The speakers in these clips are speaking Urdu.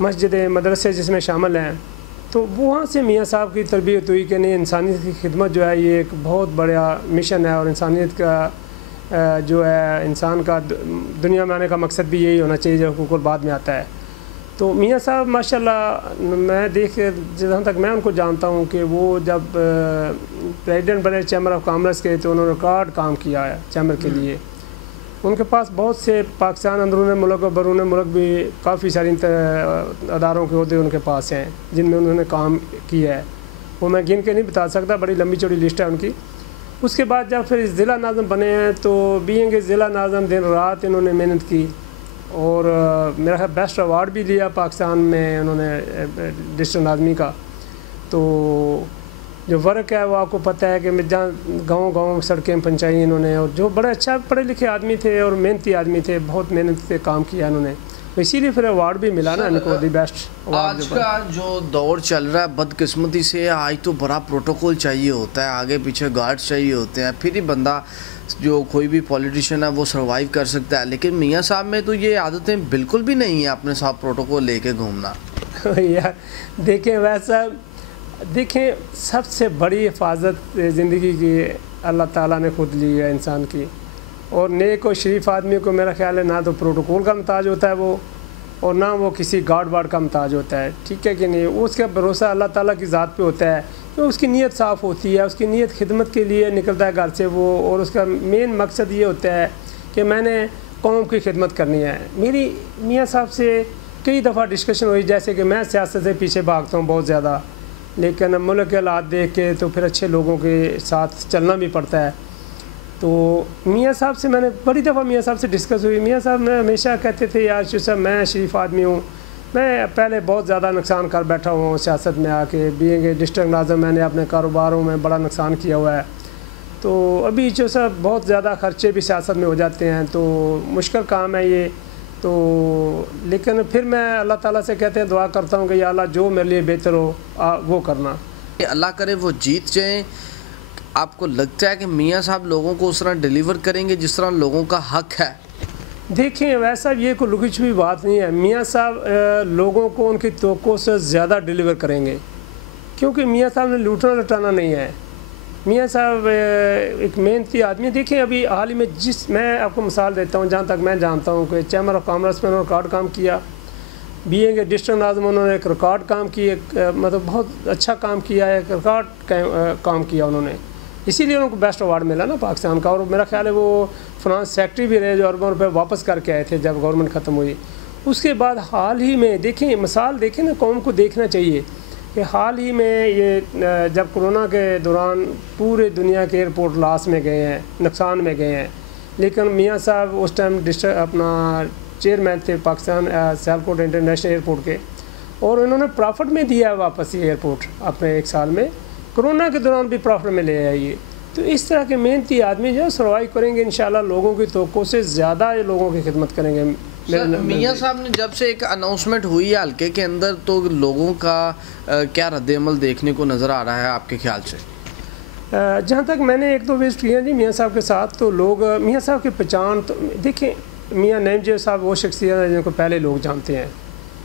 مسجدیں مدرسے جس میں شامل ہیں، تو وہاں سے میاں صاحب کی تربیت ہوئی کہ نہیں، انسانیت کی خدمت جو ہے یہ ایک بہت بڑا مشن ہے، اور انسانیت کا جو ہے انسان کا دنیا میں آنے کا مقصد بھی یہی ہونا چاہیے جو حقوق العباد میں آتا ہے۔ تو میاں صاحب ماشاءاللہ میں جہاں تک میں ان کو جانتا ہوں کہ وہ جب پریزیڈنٹ بنے چیمبر آف کامرس کے تو انہوں نے ریکارڈ کام کیا ہے چیمبر کے لیے۔ ان کے پاس بہت سے پاکستان اندرون ملک اور بیرون ملک بھی کافی ساری اداروں کے عہدے ان کے پاس ہیں جن میں انہوں نے کام کیا ہے، وہ میں گن کے نہیں بتا سکتا، بڑی لمبی چوڑی لسٹ ہے ان کی۔ اس کے بعد جب پھر ضلع ناظم بنے ہیں تو بینگ کے ضلع ناظم دن رات انہوں نے محنت کی، اور میرا خیال بیسٹ ایوارڈ بھی لیا پاکستان میں انہوں نے ڈسٹرکٹ ناظمی کا۔ تو جو ورک ہے وہ آپ کو پتہ ہے کہ جہاں گاؤں گاؤں سڑکیں پہنچائی انہوں نے، اور جو بڑے اچھا پڑھے لکھے آدمی تھے اور محنتی آدمی تھے، بہت محنت سے کام کیا انہوں نے، اسی لیے پھر ایوارڈ بھی ملا نا ان کو دی بیسٹ ایوارڈ۔ آج کا جو دور چل رہا ہے بدقسمتی سے، آج تو بڑا پروٹوکول چاہیے ہوتا ہے، آگے پیچھے گارڈز چاہیے ہوتے ہیں، پھر ہی بندہ جو کوئی بھی پولیٹیشین ہے وہ سروائیو کر سکتا ہے۔ لیکن میاں صاحب میں تو یہ عادتیں بالکل بھی نہیں ہیں اپنے ساتھ پروٹوکول لے کے گھومنا۔ یار دیکھیں ویسا، دیکھیں سب سے بڑی حفاظت زندگی کی اللہ تعالیٰ نے خود لی ہے انسان کی، اور نیک و شریف آدمی کو میرا خیال ہے نہ تو پروٹوکول کا محتاج ہوتا ہے وہ، اور نہ وہ کسی گارڈ وارڈ کا محتاج ہوتا ہے، ٹھیک ہے کہ نہیں۔ اس کا بھروسہ اللہ تعالیٰ کی ذات پہ ہوتا ہے کہ اس کی نیت صاف ہوتی ہے، اس کی نیت خدمت کے لیے نکلتا ہے گھر سے وہ، اور اس کا مین مقصد یہ ہوتا ہے کہ میں نے قوم کی خدمت کرنی ہے۔ میری میاں صاحب سے کئی دفعہ ڈسکشن ہوئی، جیسے کہ میں سیاست سے پیچھے بھاگتا ہوں بہت زیادہ، لیکن ملک کے حالات دیکھ کے تو پھر اچھے لوگوں کے ساتھ چلنا بھی پڑتا ہے۔ تو میاں صاحب سے میں نے بڑی دفعہ میاں صاحب سے ڈسکس ہوئی، میاں صاحب میں ہمیشہ کہتے تھے یار شو صاحب میں شریف آدمی ہوں، میں پہلے بہت زیادہ نقصان کر بیٹھا ہوں سیاست میں آ کے، بینگ ڈسٹرکٹ ناظم میں نے اپنے کاروباروں میں بڑا نقصان کیا ہوا ہے، تو ابھی جو صاحب بہت زیادہ خرچے بھی سیاست میں ہو جاتے ہیں، تو مشکل کام ہے یہ۔ تو لیکن پھر میں اللہ تعالیٰ سے کہتے ہیں دعا کرتا ہوں کہ یا اللہ جو میرے لیے بہتر ہو وہ کرنا، اللہ کرے وہ جیت جائیں۔ آپ کو لگتا ہے کہ میاں صاحب لوگوں کو اس طرح ڈیلیور کریں گے جس طرح لوگوں کا حق ہے؟ دیکھیں ویسا یہ کوئی لگی چھپی بات نہیں ہے، میاں صاحب لوگوں کو ان کی توقع سے زیادہ ڈیلیور کریں گے، کیونکہ میاں صاحب نے لوٹنا لٹانا نہیں ہے۔ میاں صاحب ایک محنتی آدمی ہے۔ دیکھیں ابھی حال ہی میں میں آپ کو مثال دیتا ہوں جہاں تک میں جانتا ہوں کہ چیمبر آف کامرس میں انہوں نے ریکارڈ کام کیا، بینگ ڈسٹرکٹ ناظم انہوں نے ایک ریکارڈ کام کی، مطلب بہت اچھا کام کیا ہے، ایک ریکارڈ کام کیا انہوں نے، اسی لیے ان کو بیسٹ ایوارڈ ملا نا پاکستان کا۔ اور میرا خیال ہے وہ فنانس سیکٹری بھی رہے جو اربوں روپے واپس کر کے آئے تھے جب گورنمنٹ ختم ہوئی۔ اس کے بعد حال ہی میں دیکھیں مثال دیکھیں نا، قوم کو دیکھنا چاہیے کہ حال ہی میں یہ جب کرونا کے دوران پورے دنیا کے ایئرپورٹ لاس میں گئے ہیں، نقصان میں گئے ہیں، لیکن میاں صاحب اس ٹائم اپنا چیئرمین تھے پاکستان سیالکوٹ انٹرنیشنل ایئرپورٹ کے، اور انہوں نے پرافٹ میں دیا ہے واپس یہ ایئرپورٹ اپنے ایک سال میں، کرونا کے دوران بھی پرافٹ میں لے آئیے۔ تو اس طرح کے محنتی آدمی جو سروائیو کریں گے انشاءاللہ، لوگوں کی توقع سے زیادہ یہ لوگوں کی خدمت کریں گے۔ میاں صاحب نے جب سے ایک اناؤنسمنٹ ہوئی ہے حلقے کے اندر، تو لوگوں کا کیا رد عمل دیکھنے کو نظر آ رہا ہے آپ کے خیال سے؟ جہاں تک میں نے ایک دو وزٹ کیا جی میاں صاحب کے ساتھ، تو لوگ میاں صاحب کی پہچان تو دیکھیں، میاں نعیم جی صاحب وہ شخصیت ہیں جن کو پہلے لوگ جانتے ہیں،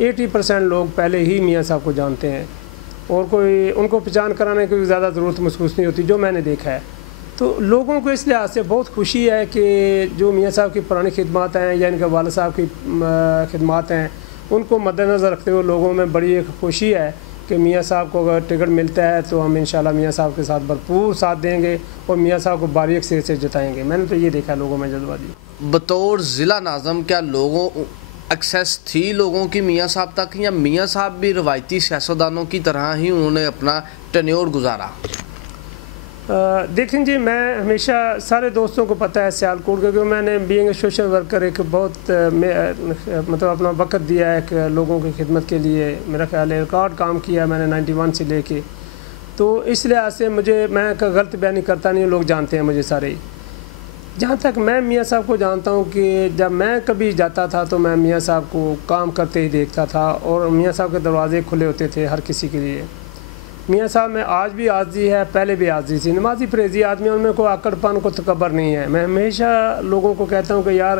80% لوگ پہلے ہی میاں صاحب کو جانتے ہیں، اور کوئی ان کو پہچان کرانے کی زیادہ ضرورت محسوس نہیں ہوتی جو میں نے دیکھا ہے۔ تو لوگوں کو اس لحاظ سے بہت خوشی ہے کہ جو میاں صاحب کی پرانی خدمات ہیں یا ان کے والد صاحب کی خدمات ہیں ان کو مد نظر رکھتے ہوئے لوگوں میں بڑی ایک خوشی ہے کہ میاں صاحب کو اگر ٹکٹ ملتا ہے تو ہم انشاءاللہ میاں صاحب کے ساتھ بھرپور ساتھ دیں گے اور میاں صاحب کو باریک سیر سے جتائیں گے۔ میں نے تو یہ دیکھا لوگوں میں جذبہ دی۔ بطور ضلع ناظم کیا لوگوں ایکسیس تھی لوگوں کی میاں صاحب تک، یا میاں صاحب بھی روایتی سیاستدانوں کی طرح ہی انہوں نے اپنا ٹینیور گزارا؟ دیکھیں جی، میں ہمیشہ سارے دوستوں کو پتہ ہے سیالکوٹ کا، کیونکہ میں نے بینگ سوشل ورکر ایک بہت مطلب اپنا وقت دیا ہے کہ لوگوں کی خدمت کے لیے، میرا خیال ہے ریکارڈ کام کیا میں نے 91 سے لے کے، تو اس لحاظ سے میں غلط بیانی کرتا نہیں، لوگ جانتے ہیں مجھے سارے ہی۔ جہاں تک میں میاں صاحب کو جانتا ہوں کہ جب میں کبھی جاتا تھا تو میں میاں صاحب کو کام کرتے ہی دیکھتا تھا، اور میاں صاحب کے دروازے کھلے ہوتے تھے ہر کسی کے لیے۔ میاں صاحب میں آج بھی عاجزی ہے، پہلے بھی عاجزی تھی، نمازی پرہیزی آدمی، ان میں کوئی آکڑ پن کو تکبر نہیں ہے۔ میں ہمیشہ لوگوں کو کہتا ہوں کہ یار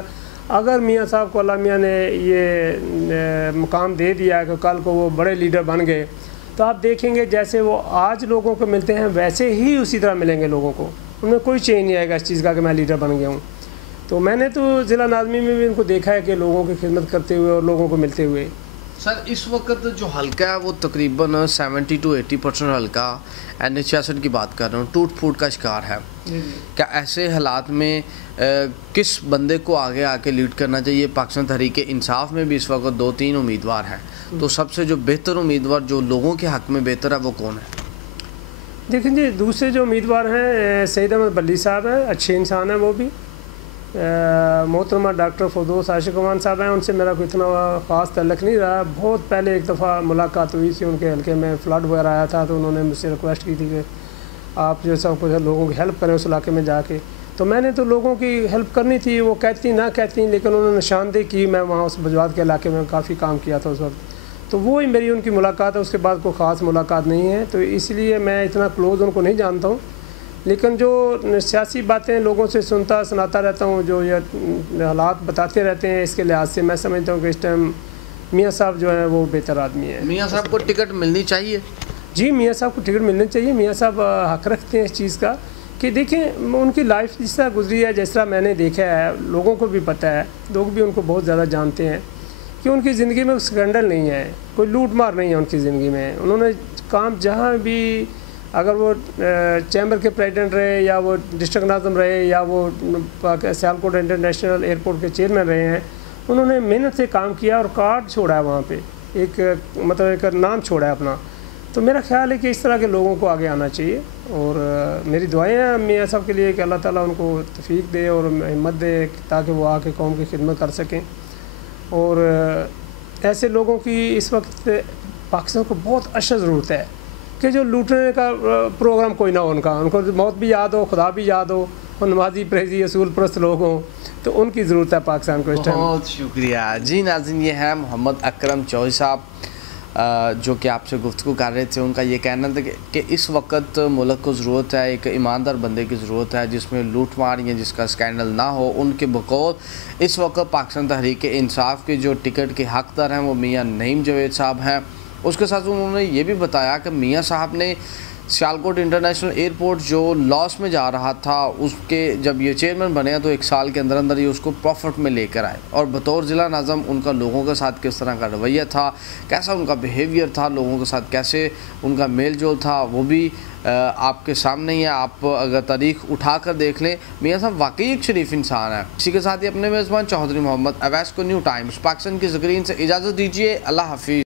اگر میاں صاحب کو اللہ میاں نے یہ مقام دے دیا کہ کل کو وہ بڑے لیڈر بن گئے تو آپ دیکھیں گے جیسے وہ آج لوگوں کو ملتے ہیں ویسے ہی اسی طرح ملیں گے لوگوں کو. ان میں کوئی چینج نہیں آئے گا اس چیز کا کہ میں لیڈر بن گیا ہوں. تو میں نے تو ضلع ناظمی میں بھی ان کو دیکھا ہے کہ لوگوں کی خدمت کرتے ہوئے اور لوگوں کو ملتے ہوئے. سر اس وقت جو حلقہ ہے وہ تقریباً 70 to 80% حلقہ NH-66 کی بات کر رہا ہوں ٹوٹ پھوٹ کا شکار ہے. کیا ایسے حالات میں کس بندے کو آگے آ کے لیڈ کرنا چاہیے؟ پاکستان تحریک انصاف میں بھی اس وقت 2-3 امیدوار ہیں, تو سب سے جو بہتر امیدوار جو لوگوں کے حق میں بہتر ہے وہ کون ہے؟ دیکھیں جی دوسرے جو امیدوار ہیں سید احمد بلی صاحب ہیں, اچھے انسان ہیں وہ بھی. محترمہ ڈاکٹر فردوس عاشق امان صاحب ہیں, ان سے میرا کوئی اتنا خاص تعلق نہیں رہا. بہت پہلے ایک دفعہ ملاقات ہوئی تھی, ان کے حلقے میں فلڈ وغیرہ آیا تھا تو انہوں نے مجھ سے ریکویسٹ کی تھی کہ آپ جو سب کچھ لوگوں کی ہیلپ کریں اس علاقے میں جا کے. تو میں نے تو لوگوں کی ہیلپ کرنی تھی, وہ کہتی نہ کہتی, لیکن انہوں نے نشاندہی کی. میں وہاں اس بجوات کے علاقے میں کافی کام کیا تھا اس وقت, تو وہی میری ان کی ملاقات ہے. اس کے بعد کوئی خاص ملاقات نہیں ہے, تو اس لیے میں اتنا کلوز ان کو نہیں جانتا ہوں. لیکن جو سیاسی باتیں لوگوں سے سناتا رہتا ہوں, جو یہ حالات بتاتے رہتے ہیں, اس کے لحاظ سے میں سمجھتا ہوں کہ اس ٹائم میاں صاحب جو ہیں وہ بہتر آدمی ہیں. میاں صاحب کو ٹکٹ ملنی چاہیے؟ جی میاں صاحب کو ٹکٹ ملنا چاہیے. میاں صاحب حق رکھتے ہیں اس چیز کا کہ دیکھیں ان کی لائف جس طرح گزری ہے, جس طرح میں نے دیکھا ہے, لوگوں کو بھی پتہ ہے, لوگ بھی ان کو بہت زیادہ جانتے ہیں کہ ان کی زندگی میں اسکینڈل نہیں ہے, کوئی لوٹ مار نہیں ہے ان کی زندگی میں. انہوں نے کام جہاں بھی, اگر وہ چیمبر کے پریزیڈنٹ رہے یا وہ ڈسٹرکٹ ناظم رہے یا وہ سیالکوٹ انٹرنیشنل ایئرپورٹ کے چیئرمین رہے ہیں, انہوں نے محنت سے کام کیا اور کارڈ چھوڑا ہے وہاں پہ, ایک مطلب ایک نام چھوڑا ہے اپنا. تو میرا خیال ہے کہ اس طرح کے لوگوں کو آگے آنا چاہیے, اور میری دعائیں ہیں میاں صاحب کے لیے کہ اللہ تعالیٰ ان کو توفیق دے اور ہمت دے تاکہ وہ آ کے قوم کی خدمت کر سکیں. اور ایسے لوگوں کی اس وقت پاکستان کو بہت اشد ضرورت ہے کہ جو لوٹنے کا پروگرام کوئی نہ ہو, ان کو موت بھی یاد ہو, خدا بھی یاد ہو, اور نمازی پرہیزی اصول پرست لوگ ہوں, تو ان کی ضرورت ہے پاکستان کو اس ٹائم. بہت شکریہ جی. ناظرین یہ ہیں محمد اکرم چوہدری صاحب جو کہ آپ سے گفتگو کر رہے تھے. ان کا یہ کہنا تھا کہ اس وقت ملک کو ضرورت ہے ایک ایماندار بندے کی ضرورت ہے جس میں لوٹ مار یا جس کا اسکینڈل نہ ہو. ان کے بقول اس وقت پاکستان تحریک انصاف کے جو ٹکٹ کے حقدار ہیں وہ میاں نعیم جاوید صاحب ہیں. اس کے ساتھ انہوں نے یہ بھی بتایا کہ میاں صاحب نے سیالکوٹ انٹرنیشنل ایئرپورٹ جو لاس میں جا رہا تھا اس کے جب یہ چیئرمین بنے تو 1 سال کے اندر اندر یہ اس کو پروفٹ میں لے کر آئے, اور بطور ضلع ناظم ان کا لوگوں کے ساتھ کس طرح کا رویہ تھا, کیسا ان کا بیہیویئر تھا, لوگوں کے ساتھ کیسے ان کا میل جول تھا, وہ بھی آپ کے سامنے ہی ہے. آپ اگر تاریخ اٹھا کر دیکھ لیں, میاں صاحب واقعی ایک شریف انسان ہے. اسی کے ساتھ ہی اپنے میزبان چوہدری محمد اویس کو نیو ٹائمز پاکستان کی اسکرین سے اجازت دیجیے. اللہ حافظ.